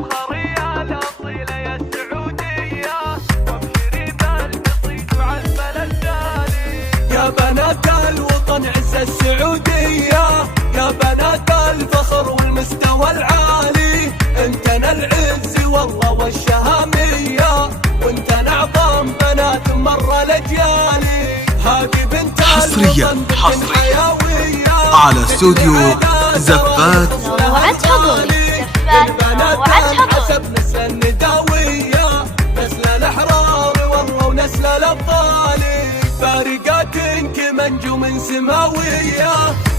افخري الاصيله يا السعوديه وابشري بالقصيد وعذب الجالي. يا بنات الوطن عز السعوديه، يا بنات الفخر والمستوى العالي، انتنا العز والله والشهاميه، وانتنا اعظم بنات مر الاجيالي. هذه بنت حصريا على استوديو زفات. وعد حضوري البنات حسب نسل النداوية، نسل الأحرار والله ونسل الأبطال، فارقات كمنجوم سماوية،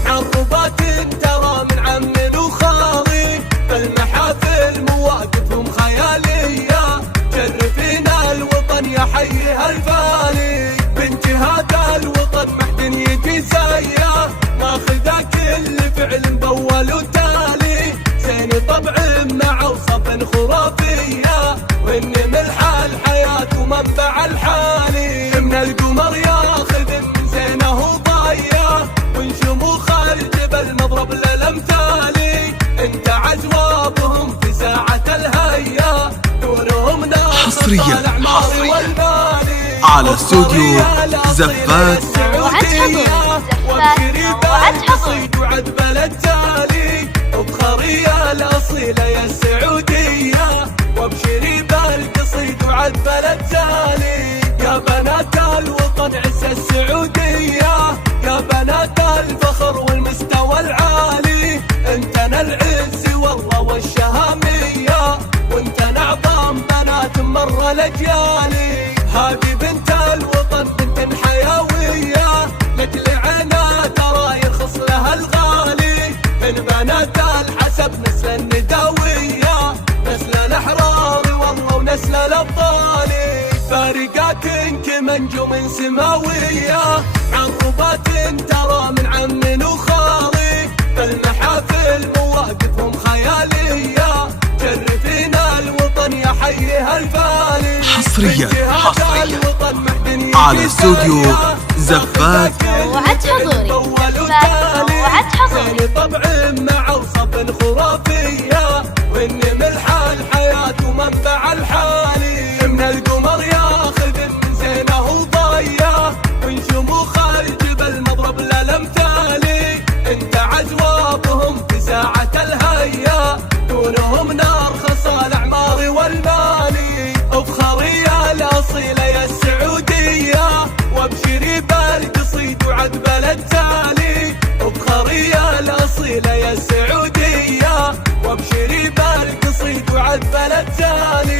عربات ترى من عم وخالي، فالمحافل مواقفهم خيالية، شرفينا الوطن يا حيها الفالي. بنت هذا الوطن محد يجي زيه، ماخذه كل فعل مبول وتالي، زين طبع مع وصف خرافيه، وان ملح الحياه ومنبع الحالي. من القمر ياخذ من زينه ضايه، ونشموخ الجبل مضرب للامثالي، انت عزوابهم في ساعه الهيا، نورهم نار حصريا على استوديو زفات. وعد حضوري وعد بلد تالي، افخري الاصيله يا السعوديه وابشري بالقصيد وعد بلد تالي. يا بنات الوطن عز السعوديه، يا بنات الفخر والمستوى العالي، انتنا العز والله والشهاميه، وانتنا اعظم بنات مر الاجيالي. هذه بنت الوطن بنت حيويه، مثل عنا ترى يرخص لها الغالي، من بنات الحسب نسل النداويه، نسل الاحرار والله ونسل الابطال، فارقات كمنجوم سماويه، عربات ترى من عم وخالي، فالمحافل مواقفهم خياليه، شرفينا الوطن يا حيها الفالي. حصريا على استوديو زفات. وعد حضوري وعد حضوري طبع مع وصف خرافيه، وان ملح الحياه ومنبع الحالي. من القمر ياخذ من زينه ضايه، ونشموخ الجبل مضرب للامثالي، انت عزوابهم في ساعه الهيا، دونهم نار خصى الاعمار والمالي. افخري الاصيله يا السعوديه وابشري بالقصيد وعد بلد تالي، افخري الاصيله يا السعوديه وابشري بالقصيد وعد بلد تالي.